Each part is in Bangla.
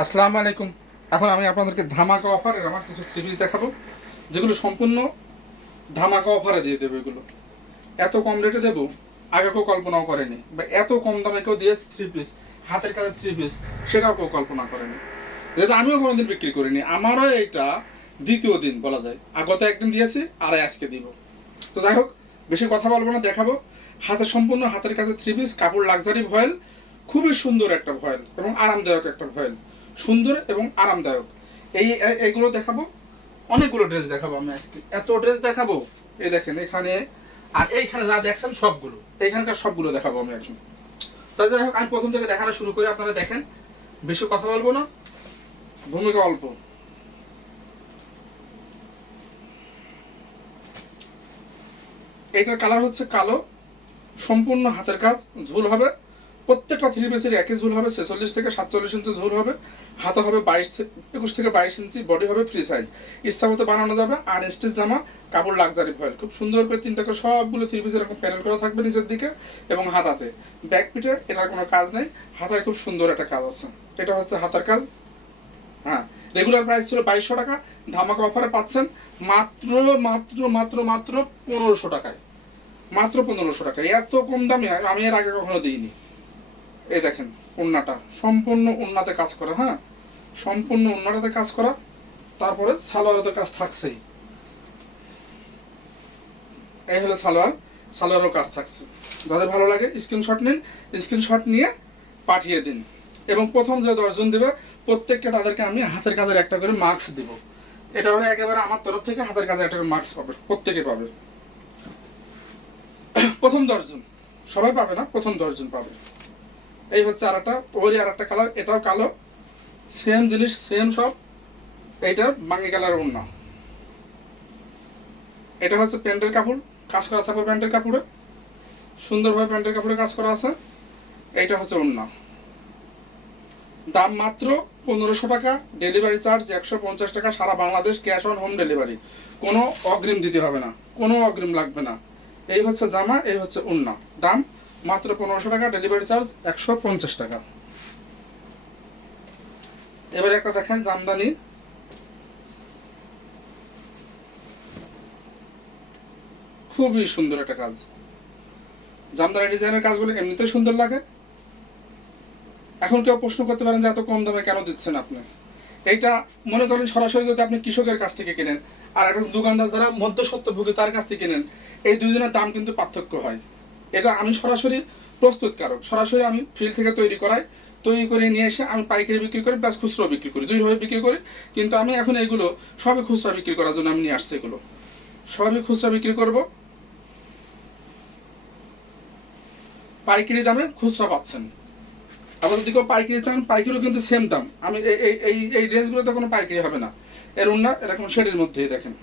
আসসালামু আলাইকুম। এখন আমি আপনাদেরকে ধামাকা অফারের আমার কিছু থ্রি পিস দেখাবো, যেগুলো সম্পূর্ণ ধামাকা অফারে দিয়ে দেবো। এগুলো এত কম রেটে দেবো, আগে কেউ কল্পনাও করেনি, বা এত কম দামে কেউ দিয়েছে থ্রি পিস, হাতের কাজের থ্রি পিস, সেটাও কেউ কল্পনা করেনি। যেহেতু আমিও কোনোদিন বিক্রি করিনি, আমারও এটা দ্বিতীয় দিন বলা যায়। আর গত একদিন দিয়েছি, আর আজকে দিব। তো যাই হোক, বেশি কথা বলবো না, দেখাবো হাতের সম্পূর্ণ হাতের কাছে থ্রি পিস, কাপড় লাক্সারি ভয়েল, খুবই সুন্দর একটা ভয়েল এবং আরামদায়ক একটা ভয়েল, সুন্দর এবং আরামদায়ক। এইগুলো দেখাবো, অনেকগুলো ড্রেস দেখাবো আমি আজকে, এত ড্রেস দেখাবো। এই দেখেন এখানে, আর এইখানে যা দেখছেন সবগুলো, এইখানকার সবগুলো দেখাবো আমি এখন। তাই যাই হোক, আমি প্রথম থেকে দেখানো শুরু করি, আপনারা দেখেন। বেশি কথা বলবো না, ভূমিকা অল্প। এইটার কালার হচ্ছে কালো, সম্পূর্ণ হাতের কাজ, ঝুল হবে। প্রত্যেকটা থ্রি পিসের একই ঝুল হবে, 46 থেকে 47 ইঞ্চি ঝুল হবে। হাতে হবে 21 থেকে 22 ইঞ্চি, বডি হবে ফ্রি সাইজ, ইচ্ছা মতো বানানো যাবে। আনস্টিচ জামা, কাপড় লাক্সারি ভয়েল, খুব সুন্দর করে তিনটা করে সবগুলো থ্রি পিস এরকম প্যানেল করা থাকবে নিচের দিকে এবং হাতাতে। ব্যাক পিঠে এটার কোনো কাজ নেই, হাতায় খুব সুন্দর একটা কাজ আছে। এটা হচ্ছে হাতার কাজ। হ্যাঁ, রেগুলার প্রাইস ছিল 2200 টাকা, ধামাকা অফারে পাচ্ছেন মাত্র মাত্র মাত্র মাত্র 1500 টাকায়। মাত্র 1500 টাকা, এত কম দামে আমি এর আগে কখনো দিইনি। এই দেখেন ওড়নাটা, সম্পূর্ণ ওড়নাতে কাজ করা। হ্যাঁ, সম্পূর্ণ ওড়নাটাতে কাজ করা। তারপরে সালোয়ারেতে কাজ থাকছেই। এই হলো সালোয়ার, সালোয়ারও কাজ থাকছে। যাদের ভালো লাগে স্ক্রিনশট নিন, স্ক্রিনশট নিয়ে পাঠিয়ে দিন। এবং প্রথম যে 10 জন দেবে, প্রত্যেককে তাদেরকে আমি হাতের কাজের একটা করে মার্কস দিব। এটা হলো একেবারে আমার তরফ থেকে হাতের কাজের একটা করে মার্কস পাবে, প্রত্যেকে পাবে। প্রথম 10 জন, সবাই পাবে না, প্রথম 10 জন পাবে। এই হচ্ছে আর একটা, ওরই আর একটা কালার, এটাও কালো, সেম জিনিস, সেম সব। এইটা বাঙ্গি কালার ওড়না। এটা হচ্ছে প্যান্টের কাপড়, কাজ করা থাকবে প্যান্টের কাপড়ে, সুন্দরভাবে প্যান্টের কাপড়ে কাজ করা আছে। এইটা হচ্ছে ওড়না। দাম মাত্র 1500 টাকা, ডেলিভারি চার্জ 150 টাকা, সারা Bangladesh cash on home delivery. কোনো অগ্রিম দিতে হবে না, কোনো অগ্রিম লাগবে না। এই হচ্ছে জামা, এই হচ্ছে ওড়না। দাম মাত্র 1500 টাকা, ডেলিভারি চার্জ 150 টাকা। এবারে একটা দেখেন জামদানি, খুবই সুন্দর একটা কাজ। জামদানি ডিজাইনের কাজগুলো এমনিতেই সুন্দর লাগে। এখন কেউ প্রশ্ন করতে পারেন যে এত কম দামে কেন দিচ্ছেন আপনি। এইটা মনে করেন সরাসরি যদি আপনি কৃষকের কাছ থেকে কেনেন, আর একটা দোকানদার যারা মধ্যস্বত্বভোগী তার কাছ থেকে কেনেন, এই দুইজনের দাম কিন্তু পার্থক্য হয়। এটা আমি সরাসরি প্রস্তুতকারক, সরাসরি আমি ফিল্ড থেকে তৈরি করাই, তৈরি করে নিয়ে এসে আমি পাইকারি বিক্রি করি প্লাস খুচরো বিক্রি করি, দুইভাবে বিক্রি করি। কিন্তু আমি এখন এগুলো সবই খুচরা বিক্রি করার জন্য আমি নিয়ে আসছি। এগুলো সবই খুচরা বিক্রি করব, পাইকারি দামে খুচরা পাচ্ছেন। আবার যদি কেউ পাইকারি চান, পাইকারিও কিন্তু সেম দাম। আমি এই এই এই ড্রেসগুলোতে কোনো পাইকারি হবে না। এর অন্য এরকম শেডের মধ্যেই দেখেন,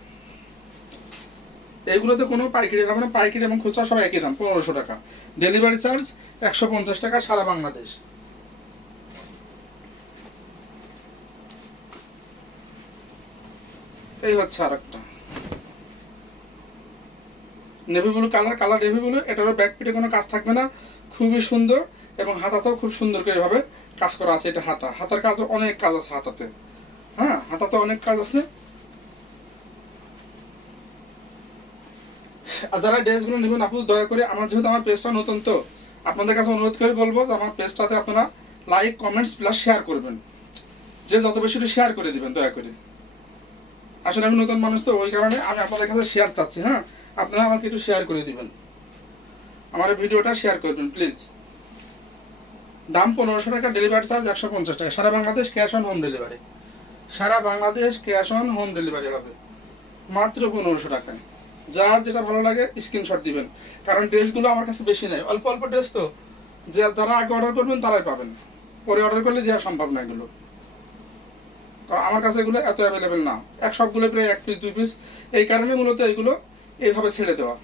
এইগুলোতে কোনো পাইকারি হবে না। পাইকারি এবং খুচরা সব একই দাম, 1500 টাকা, ডেলিভারি চার্জ 150 টাকা, সারা বাংলাদেশ। এই হচ্ছে আর একটা navy blue colour, colour navy blue. এটারও ব্যাক পিঠে কোনো কাজ থাকবে না, খুবই সুন্দর। এবং হাতাতেও খুব সুন্দর করে এভাবে কাজ করা আছে। এটা হাতা, হাতার কাজও অনেক কাজ আছে হাতাতে। হ্যাঁ, হাতাতে অনেক কাজ আছে। আর যারা ড্রেসগুলো নেবেন, আপু দয়া করে, যেহেতু আমার পেজটা নতুন, তো আপনাদের কাছে অনুরোধ করে বলবো যে আমার পেজটাতে আপনারা লাইক, কমেন্টস প্লাস শেয়ার করবেন। যে যত বেশি শেয়ার করে দিবেন দয়া করে। আসলে আমি নতুন মানুষ, তো ওই কারণে আমি আপনাদের কাছে শেয়ার চাচ্ছি। হ্যাঁ, আপনারা আমাকে একটু শেয়ার করে দিবেন, আমার ভিডিওটা শেয়ার করবেন প্লিজ। দাম 1500 টাকা, ডেলিভারি চার্জ 150 টাকা, সারা Bangladesh cash on home delivery. সারা Bangladesh cash on home delivery হবে মাত্র 1500 টাকায়। যার যেটা ভালো লাগে স্ক্রিনশট দিবেন। কারণ ড্রেসগুলো আমার কাছে বেশি নেই, অল্প অল্প ড্রেস তো, যে যারা আগে অর্ডার করবেন তারাই পাবেন, পরে অর্ডার করলে দেওয়া সম্ভব না এগুলো। কারণ আমার কাছে এগুলো এত অ্যাভেলেবেল না, সবগুলো প্রায় 1 পিস 2 পিস। এই কারণে মূলত এগুলো এইভাবে ছেড়ে দেওয়া।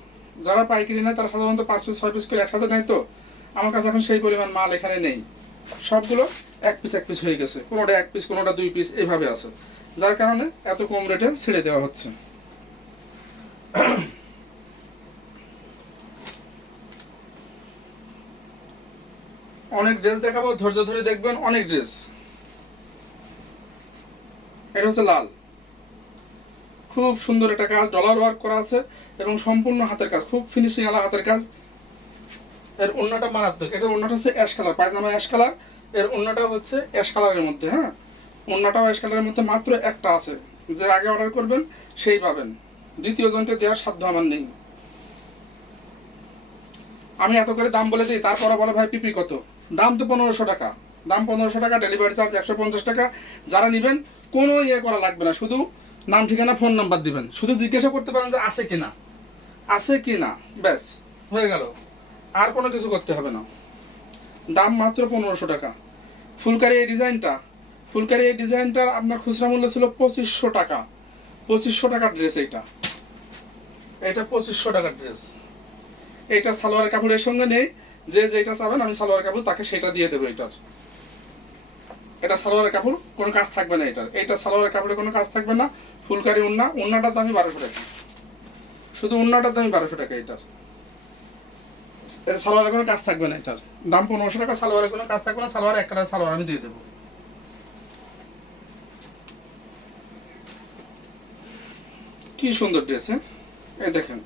যারা পাইকারি নেয় তারা সাধারণত 5 পিস 6 পিস করে একসাথে নেয়। তো আমার কাছে এখন সেই পরিমাণ মাল এখানে নেই, সবগুলো 1 পিস 1 পিস হয়ে গেছে, কোনোটা 1 পিস, কোনোটা 2 পিস, এইভাবে আছে। যার কারণে এত কম রেটে ছেড়ে দেওয়া হচ্ছে। অনেক ড্রেস দেখাবো, ধৈর্য ধরে দেখবেন, অনেক ড্রেস। এটা হচ্ছে লাল, খুব সুন্দর একটা কাজ, ডলার ওয়ার্ক করা আছে এবং সম্পূর্ণ হাতের কাজ, খুব ফিনিশিং আলা হাতের কাজ। এর ওড়নাটা মারাত্মক, এটা ওড়নাটা হচ্ছে অ্যাশ কালার, পায়জামা অ্যাশ কালার, এর ওড়নাটা হচ্ছে অ্যাশ কালারের মধ্যে। হ্যাঁ, ওড়নাটাও অ্যাশ কালারের মধ্যে, মাত্র একটা আছে, যে আগে অর্ডার করবেন সেই পাবেন, দ্বিতীয় জনকে দেওয়ার সাধ্য আমার নেই। আমি এত করে দাম বলে দিই, তারপরে বলে ভাই পিপি কত, দাম তো 1500 টাকা, দাম 1500 টাকা, ডেলিভারি চার্জ 150 টাকা। যারা নেবেন কোনো ইয়ে করা লাগবে না, শুধু নাম ঠিকানা ফোন নাম্বার দিবেন, শুধু জিজ্ঞাসা করতে পারেন যে আছে কিনা, আছে কিনা, ব্যাস হয়ে গেল, আর কোনো কিছু করতে হবে না। দাম মাত্র 1500 টাকা। ফুলকারি এই ডিজাইনটা, ফুলকারি এই ডিজাইনটার আপনার খুচরা মূল্য ছিল 2500 টাকা। 2500 টাকার ড্রেস এইটা, এটা 2500 টাকার ড্রেস। এইটা সালোয়ার কাপড়ের সঙ্গে নেই, যে যেটা চাবেন আমি সালোয়ার কাপড় তাকে সেটা দিয়ে দেবো। এটার, এটা সালোয়ার কাপড়, কোনো কাজ থাকবে না এটার, এইটা সালোয়ার কাপড়ে কোনো কাজ থাকবে না। ফুলকারি উন্না, উন্নাটার দামই 1200 টাকা, শুধু উন্নাটার দামই 1200 টাকা। এটার সালোয়ারে কোনো কাজ থাকবে না, এটার দাম 1500 টাকা, সালোয়ারে কোনো কাজ থাকবে না, সালোয়ার এক কালার সালোয়ার আমি দিয়ে দেবো। কি সুন্দর ড্রেস, হ্যাঁ, এই দেখেন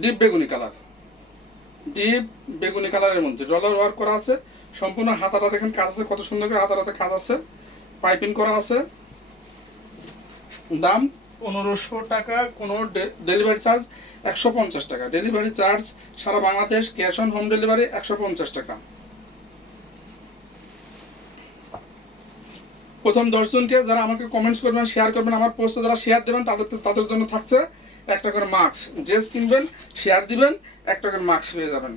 ডিপ বেগুনি কালার, ডিপ বেগুনি কালারের মধ্যে ডলার ওয়ার্ক করা আছে, সম্পূর্ণ হাতাটা দেখেন কাজ আছে, কত সুন্দর করে হাতাটাতে কাজ আছে, পাইপিং করা আছে। দাম 1500 টাকা, কোনো ডেলিভারি চার্জ 150 টাকা, ডেলিভারি চার্জ সারা Bangladesh, cash on home delivery 150 টাকা। প্রথম 10 জনকে যারা আমাকে কমেন্টস করবেন, শেয়ার করবেন, আমার পোস্টে যারা শেয়ার দেবেন, তাদের জন্য থাকছে একটা করে মাস্ক। ড্রেস কিনবেন, শেয়ার দিবেন, একটা করে মাস্ক পেয়ে যাবেন।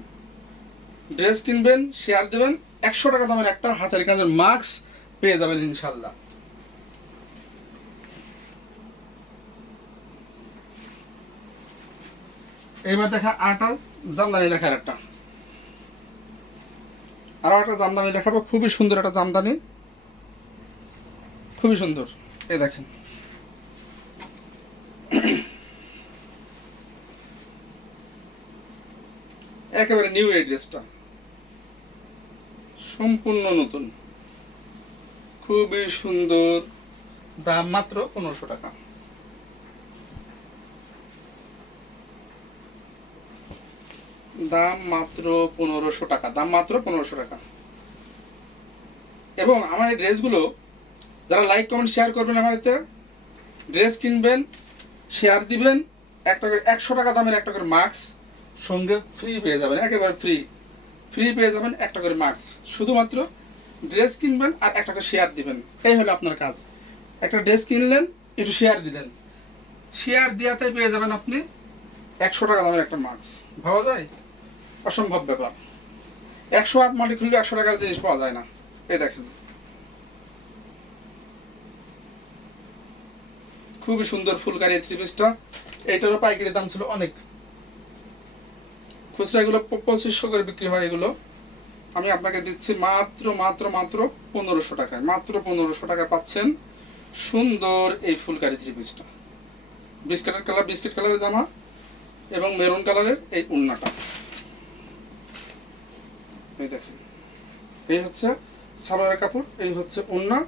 ড্রেস কিনবেন, শেয়ার দেবেন, 100 টাকা দামের একটা হাতের কাজের মাস্ক পেয়ে যাবেন ইনশাল্লাহ। এবার দেখা আরেকটা জামদানি দেখার একটা, আরও একটা জামদানি দেখাবো, খুবই সুন্দর একটা জামদানি, খুবই সুন্দর। এই দেখেন একেবারে নিউ এই ড্রেসটা, সম্পূর্ণ নতুন, খুবই সুন্দর। দাম মাত্র 1500 টাকা। দাম মাত্র 1500 টাকা, দাম মাত্র 1500 টাকা। এবং আমার এই ড্রেসগুলো যারা লাইক কমেন্ট শেয়ার করবেন, আমার এতে ড্রেস কিনবেন, শেয়ার দিবেন, একটা করে 100 টাকা দামের একটা করে মাস্ক সঙ্গে ফ্রি পেয়ে যাবেন, একেবারে ফ্রি, ফ্রি পেয়ে যাবেন একটা করে মাস্ক। শুধুমাত্র ড্রেস কিনবেন আর একটা করে শেয়ার দিবেন, এই হলো আপনার কাজ। একটা ড্রেস কিনলেন, একটু শেয়ার দিলেন, শেয়ার দেওয়াতে পেয়ে যাবেন আপনি 100 টাকা দামের একটা মাস্ক। ভাবা যায়? অসম্ভব ব্যাপার। 100 হাত মাটি খুললে 100 টাকার জিনিস পাওয়া যায় না। এই দেখেন খুবই সুন্দর ফুলকারি থ্রি পিসটা, এইটারও পাইকারি দাম ছিল অনেক, খুচরা এগুলো 2500 করে বিক্রি হয়, এগুলো আমি আপনাকে দিচ্ছি মাত্র মাত্র মাত্র 1500 টাকায়, মাত্র 1500 টাকায় পাচ্ছেন সুন্দর এই ফুলকারি থ্রি পিসটা। বিস্কিট কালারের জামা এবং মেরুন কালারের এই উন্নাটা, এই দেখেন, এই হচ্ছে সালোয়ারের কাপড়, এই হচ্ছে উন্না।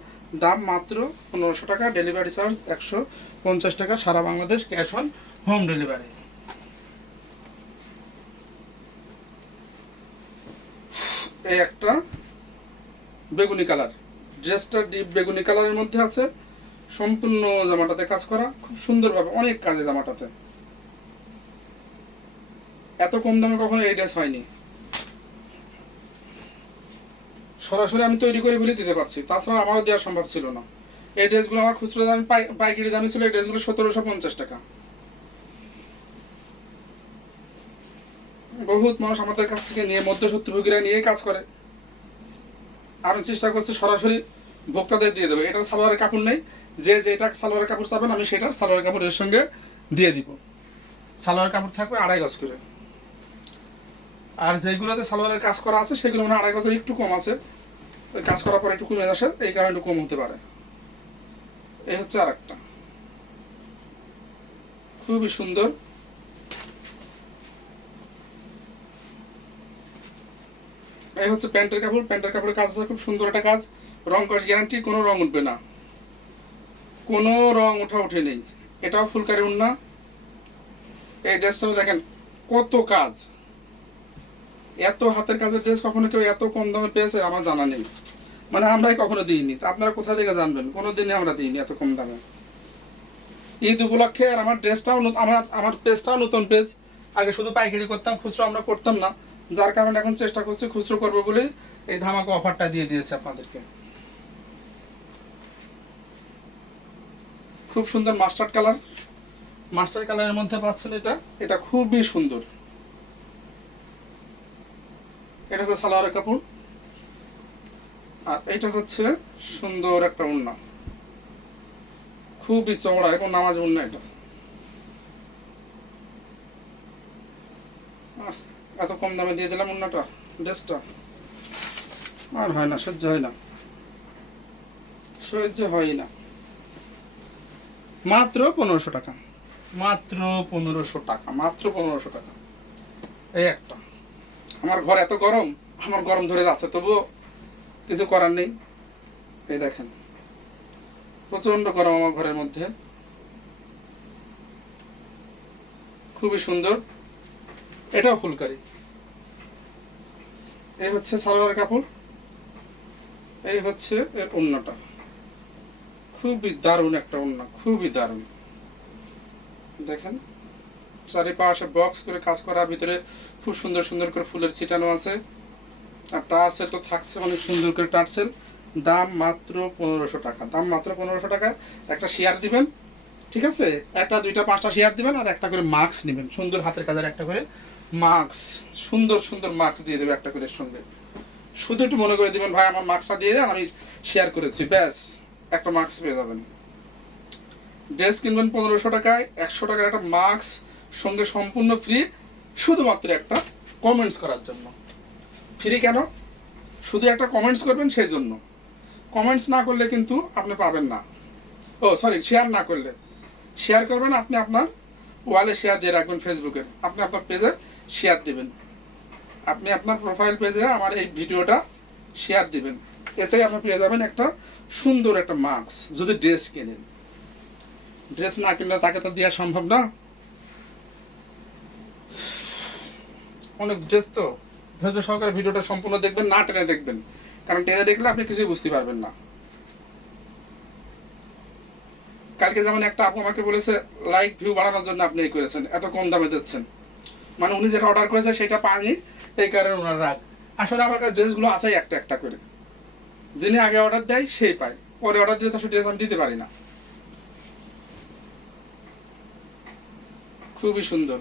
দাম মাত্র 1500 টাকা, ডেলিভারি চার্জ 150 টাকা, সারা Bangladesh cash on home delivery. এই একটা বেগুনি কালার, ড্রেসটা ডিপ বেগুনি কালারের মধ্যে আছে, সম্পূর্ণ জামাটাতে কাজ করা খুব সুন্দরভাবে, অনেক কাজে জামাটাতে। এত কম দামে কখনো এই ড্রেস হয়নি, সরাসরি আমি তৈরি করে বলে দিতে পারছি, তাছাড়া আমারও দেওয়া সম্ভব ছিল না। এই ড্রেসগুলো আমার খুচরো দামে, পাইকারি দামে ছিল এই ড্রেসগুলো 1750 টাকা। বহুত মানুষ আমাদের কাছ থেকে নিয়ে, মধ্যস্বত্বভোগীরা নিয়ে কাজ করে। আমি চেষ্টা করছি সরাসরি ভোক্তাদের দিয়ে দেবো। এটার সালোয়ারের কাপড় নেই, যে যেটা সালোয়ারের কাপড় চাবেন আমি সেটা সালোয়ারের কাপড় এর সঙ্গে দিয়ে দিব। সালোয়ারের কাপড় থাকবে 2.5 গজ করে, আর যেগুলোতে সালোয়ারের কাজ করা আছে সেগুলো মানে 2.5 গজের একটু কম আছে, ওই কাজ করার পর একটু কমে আসে, এই কারণে একটু কম হতে পারে। এই হচ্ছে আর একটা খুবই সুন্দর, এই হচ্ছে প্যান্টের কাপড়, প্যান্টের কাপড়ের কাজ আছে, খুব সুন্দর একটা কাজ, রং কস গ্যারান্টি, কোনো রং উঠবে না। কোনো রং ওঠা নেই। এটাও ফুলকারি ওড়না। এই ড্রেসটাও দেখেন কত কাজ, এত হাতের কাজের ড্রেস কখনো কেউ এত কম দামে পেয়েছে আমার জানা নেই, মানে আমরাই কখনো দিইনি। তা আপনারা কোথা থেকে জানবেন? কোনো দিনই আমরা দিইনি এত কম দামে। ঈদ উপলক্ষে আর আমার ড্রেসটাও আমার পেজটাও নতুন পেজ। আগে শুধু পাইকারি করতাম, খুচরো আমরা করতাম না, যার কারণে এখন চেষ্টা করছি খুচরো করবো বলেই এই ধামাকা অফারটা দিয়ে দিয়েছে আপনাদেরকে। খুব সুন্দর মাস্টার্ড কালার, মাস্টার কালারের মধ্যে পাচ্ছেন এটা। এটা খুবই সুন্দর। এটা হচ্ছে সালোয়ারের কাপড়, আর এটা হচ্ছে সুন্দর একটা ওড়না, খুবই চওড়া এবং নামাজ ওড়না। এটা এত কম দামে দিয়ে দিলাম ওড়নাটা, ড্রেসটা আর হয় না, সহ্য হয় না, সহ্য হয় না। মাত্র 1500 টাকা, মাত্র 1500 টাকা, মাত্র 1500 টাকা। এই একটা, আমার ঘর এত গরম, আমার গরম ধরে যাচ্ছে, তবুও কিছু করার নেই। এই দেখেন প্রচন্ড গরম আমার ঘরের মধ্যে, খুবই সুন্দর। এটাও ফুলকারি। এই হচ্ছে সালোয়ার কাপড়, এই হচ্ছে এর ওড়নাটা। খুবই দারুণ একটা ওড়না, খুবই দারুণ। দেখেন চারিপাশে বক্স করে কাজ করা, ভিতরে খুব সুন্দর সুন্দর করে ফুলের ছিটানো আছে, আর টার্সেল তো থাকছে অনেক সুন্দর করে টার্সেল। দাম মাত্র 1500 টাকা, দাম মাত্র 1500 টাকা। একটা শেয়ার দিবেন, ঠিক আছে? একটা দুইটা পাঁচটা শেয়ার দিবেন, আর একটা করে মাস্ক নেবেন, সুন্দর হাতের কাজের একটা করে মাস্ক, সুন্দর সুন্দর মাস্ক দিয়ে দেবে একটা করে সঙ্গে। শুধু একটু মনে করে দিবেন ভাই আমার মাস্কটা দিয়ে দেন, আমি শেয়ার করেছি, ব্যাস একটা মাস্ক পেয়ে যাবেন। ড্রেস কিনবেন 1500 টাকায়, 100 টাকার একটা মাস্ক সঙ্গে সম্পূর্ণ ফ্রি, শুধুমাত্র একটা কমেন্টস করার জন্য। ফ্রি কেন? শুধু একটা কমেন্টস করবেন সেই জন্য। কমেন্টস না করলে কিন্তু আপনি পাবেন না। ও সরি, শেয়ার না করলে। শেয়ার করবেন, আপনি আপনার ওয়ালে শেয়ার দিয়ে রাখবেন, ফেসবুকে আপনি আপনার পেজে শেয়ার দিবেন, আপনি আপনার প্রোফাইল পেজে আমার এই ভিডিওটা শেয়ার দিবেন, এতে আপনি পেয়ে যাবেন একটা সুন্দর একটা মাস্ক। যদি ড্রেস কেনেন, ড্রেস না কিনলে তাকে তো দেওয়া সম্ভব না। অনেক ড্রেস তো, ধৈর্য সহকারে ভিডিওটা সম্পূর্ণ দেখবেন, না টেনে দেখবেন, কারণ টেনে দেখলে আপনি কিছুই বুঝতে পারবেন না। কালকে যেমন একটা আপু আমাকে বলেছে লাইক ভিউ বাড়ানোর জন্য আপনি এই করেছেন, এত কম দামে দিচ্ছেন, মানে উনি যেটা অর্ডার করেছে সেটা পায়নি, এই কারণে ওনার রাগ। আসলে আমার কাছে ড্রেসগুলো আছেই একটা একটা করে, যিনি আগে অর্ডার দেয় সেই পায়, পরে অর্ডার দিয়ে তো ড্রেস আমি দিতে পারি না। খুবই সুন্দর,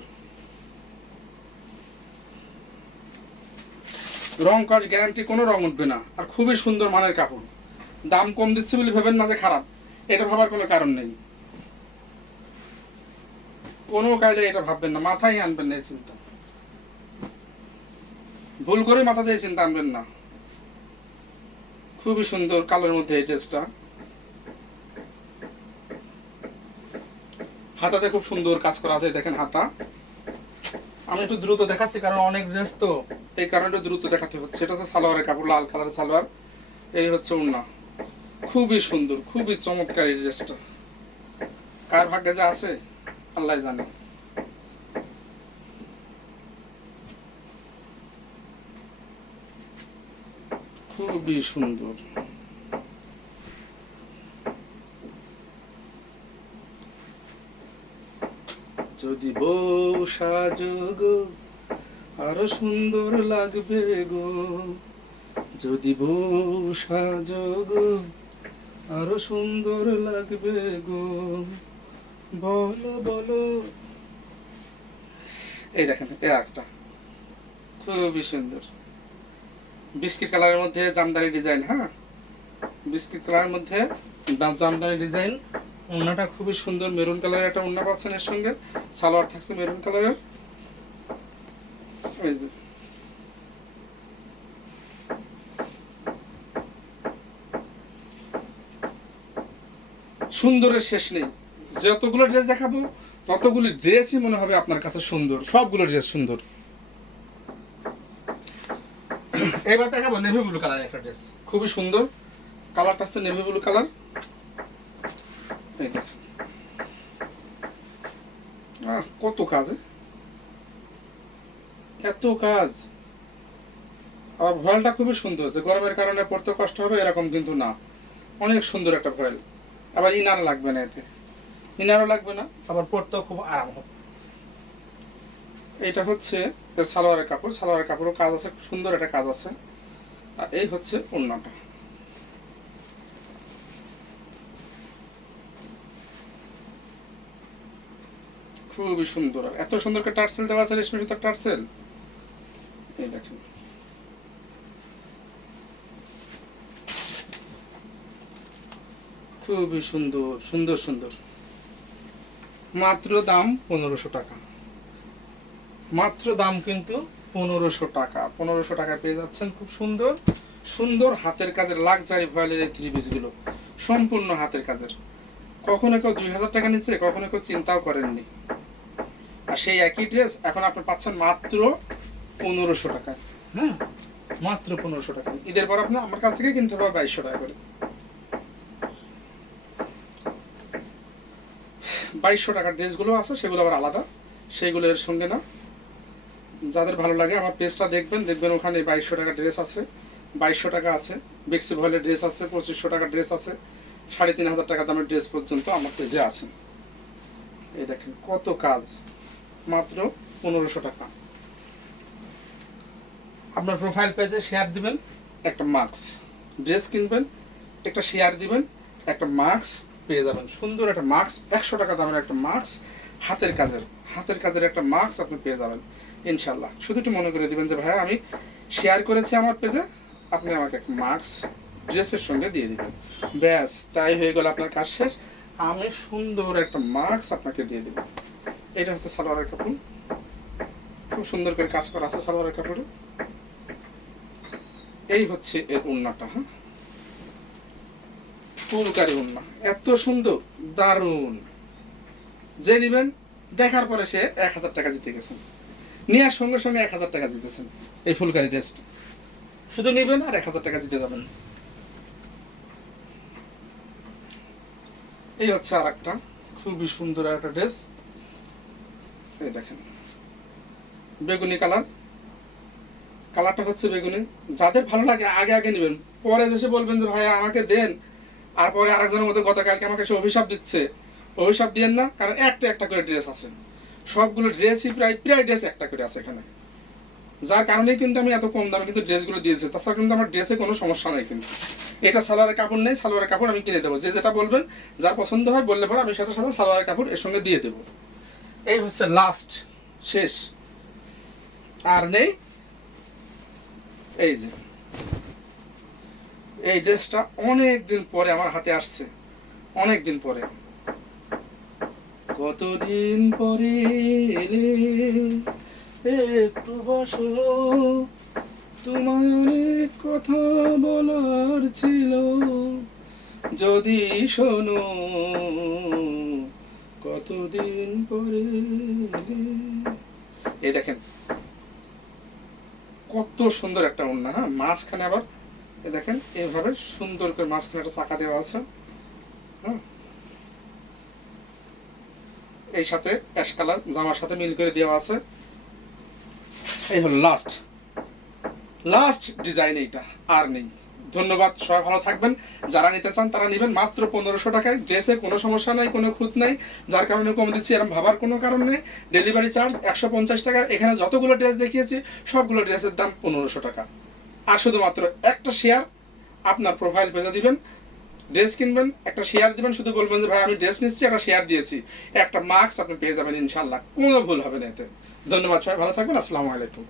রং কস গ্যারান্টি, কোনো রং উঠবে না, আর খুবই সুন্দর মানের কাপড়। দাম কম দিচ্ছে বলে ভেবেন না যে খারাপ, এটা ভাবার কোনো কারণ নেই, কোনো কায়দায় এটা ভাববেন না, মাথায় আনবেন না এই চিন্তা, ভুল করে মাথা দিয়ে চিন্তা আনবেন না। খুবই সুন্দর কালোর মধ্যে এই ড্রেসটা, হাতাতে খুব সুন্দর কাজ করা আছে, দেখেন হাতা। আমি একটু দ্রুত দেখাচ্ছি কারণ অনেক ড্রেস তো, এই কারণে একটু দ্রুত দেখাতে হচ্ছে। এটা হচ্ছে সালোয়ারের কাপড়, লাল কালারের সালোয়ার, এই হচ্ছে ওড়না। খুবই সুন্দর, খুবই চমৎকার এই ড্রেসটা, কার ভাগ্যে যা আছে আল্লাহ জানে। খুবই সুন্দর। যদি বউ সাজো গো আরো সুন্দর লাগবে গো, যদি বউ সাজো গো আরো সুন্দর লাগবে গো, বলো বলো। এই দেখেন এই একটা খুবই সুন্দর, বিস্কিট কালারের মধ্যে জামদানি ডিজাইন। হ্যাঁ, বিস্কিট কালারের মধ্যে জামদানি ডিজাইন। ওড়নাটা খুবই সুন্দর, মেরুন কালারের একটা ওড়না পাচ্ছেন, এর সঙ্গে সালোয়ার থাকছে মেরুন কালারের। এই যে সুন্দরের শেষ নেই, যতগুলো ড্রেস দেখাবো ততগুলি ড্রেসই মনে হবে আপনার কাছে সুন্দর, সবগুলো ড্রেস সুন্দর। এবার দেখাবো নেভি ব্লু কালার একটা ড্রেস, খুবই সুন্দর, কালারটা হচ্ছে নেভি ব্লু কালার। এই দেখেন কত কাজ, এত কাজ। আবার ভয়েলটা খুবই সুন্দর, যে গরমের কারণে পড়তে কষ্ট হবে এরকম কিন্তু না, অনেক সুন্দর একটা ভয়েল। আবার ইনার লাগবে না, এতে ইনারও লাগবে না, আবার পড়তেও খুব আরাম হবে। এটা হচ্ছে সালোয়ারের কাপড়, সালোয়ারের কাপড়ও কাজ আছে, খুব সুন্দর একটা কাজ আছে। আর এই হচ্ছে ওড়নাটা। খুবই সুন্দর, আর এত সুন্দর করে টার্সেল দেওয়া আছে, রেশমি সুতার টার্সেল। এই দেখেন খুবই সুন্দর সুন্দর সুন্দর। মাত্র দাম 1500 টাকা, মাত্র দাম কিন্তু 1500 টাকা। 1500 টাকা পেয়ে যাচ্ছেন খুব সুন্দর সুন্দর হাতের কাজের লাক্সারি ভয়েলের এই 3 পিসগুলো, সম্পূর্ণ হাতের কাজের। কখনো কেউ 2000 টাকা নিচ্ছে, কখনো কেউ চিন্তাও করেননি। আর সেই একই ড্রেস এখন আপনি পাচ্ছেন মাত্র 1500 টাকা। হ্যাঁ, মাত্র 1500 টাকা। ঈদের পর আপনি আমার কাছ থেকে কিনতে হবে 2200 টাকা করে। 2200 টাকার ড্রেসগুলো আছে, সেগুলো আবার আলাদা, সেইগুলো এর সঙ্গে না। যাদের ভালো লাগে আমার পেজটা দেখবেন, দেখবেন ওখানে 2200 টাকা ড্রেস আছে, 2200 টাকা আছে, বেক্সি ভয়েলের ড্রেস আছে, 2500 টাকার ড্রেস আছে, 3500 টাকা দামের ড্রেস পর্যন্ত আমার পেজে আছে। এই দেখেন কত কাজ, মাত্র 1500 টাকা। আপনার প্রোফাইল পেজে শেয়ার দিবেন, একটা মাস্ক, ড্রেস কিনবেন, একটা শেয়ার দিবেন, একটা মাস্ক পেয়ে যাবেন। সুন্দর একটা মাস্ক, 100 টাকা দামের একটা মাস্ক, হাতের কাজের একটা মাস্ক আপনি পেয়ে যাবেন ইনশাল্লাহ। শুধু একটু মনে করে দিবেন যে ভাই আমি শেয়ার করেছি আমার পেজে, আপনি আমাকে একটা মাস্ক ড্রেসের সঙ্গে দিয়ে দিবেন, ব্যাস তাই হয়ে গেল, আপনার কাজ শেষ। আমি সুন্দর একটা মাস্ক আপনাকে দিয়ে দেব। এটা হচ্ছে সালোয়ারের কাপড়, খুব সুন্দর করে কাজ করা আছে সালোয়ারের কাপড়ে। এই হচ্ছে এর ওড়নাটা। হ্যাঁ, ফুলকারি ওড়না, এত সুন্দর, দারুণ। যে নিবেন দেখার পরে সে 1000 টাকা জিতে গেছেন, নেওয়ার সঙ্গে সঙ্গে 1000 টাকা জিতেছেন এই ফুলকারি ড্রেসটা। শুধু নিবেন আর 1000 টাকা জিতে যাবেন। এই হচ্ছে আর একটা খুবই সুন্দর একটা ড্রেস। এই দেখেন বেগুনি কালার, কালারটা হচ্ছে বেগুনি। যাদের ভালো লাগে আগে আগে নেবেন, পরে এসে বলবেন যে ভাই আমাকে দেন, আর পরে আরেকজনের মধ্যে গতকালকে আমাকে সে অভিশাপ দিচ্ছে। অভিশাপ দিয়েন না, কারণ একটা একটা করে ড্রেস আছে, সবগুলো ড্রেসই প্রায় ড্রেস একটা করে আছে এখানে, যার কারণেই কিন্তু আমি এত কম দামে কিন্তু ড্রেসগুলো দিয়েছি। তাছাড়া কিন্তু আমার ড্রেসে কোনো সমস্যা নেই। কিন্তু এটা সালোয়ারের কাপড় নেই, সালোয়ারের কাপড় আমি কিনে দেবো। যে যেটা বলবেন, যার পছন্দ হয় বললে পরে আমি সাথে সাথে সালোয়ারের কাপড় এর সঙ্গে দিয়ে দেবো। এই হচ্ছে লাস্ট, শেষ, আর নেই। এই যে এই ড্রেসটা অনেক দিন পরে আমার হাতে আসছে, অনেক দিন পরে। কতদিন পরে এলে একটু বসো, তোমায় অনেক কথা বলার ছিল, যদি শোনো কতদিন পরে এলে। এই দেখেন কত সুন্দর একটা ওড়না। হ্যাঁ, মাঝখানে আবার দেখেন এইভাবে সুন্দর করে মাঝখানে একটা চাকা দেওয়া আছে। হ্যাঁ, এই সাথে অ্যাশ কালার জামার সাথে মিল করে দেওয়া আছে। এই হলো লাস্ট ডিজাইন, এইটা আর নেই। ধন্যবাদ, সবাই ভালো থাকবেন। যারা নিতে চান তারা নেবেন মাত্র 1500 টাকায়। ড্রেসে কোনো সমস্যা নাই, কোনো খুঁত নাই, যার কারণে কমে দিচ্ছি, এরকম ভাবার কোনো কারণ নেই। ডেলিভারি চার্জ 150 টাকা। এখানে যতগুলো ড্রেস দেখিয়েছি সবগুলো ড্রেসের দাম 1500 টাকা। আর শুধুমাত্র একটা শেয়ার আপনার প্রোফাইল পেজে দিবেন, ড্রেস কিনবেন, একটা শেয়ার দিবেন, শুধু বলবেন যে ভাই আমি ড্রেস নিচ্ছি, একটা শেয়ার দিয়েছি, একটা মার্কস আপনি পেয়ে যাবেন ইনশাল্লাহ, কোনো ভুল হবে না এতে। ধন্যবাদ, সবাই ভালো থাকবেন। আসসালামু আলাইকুম।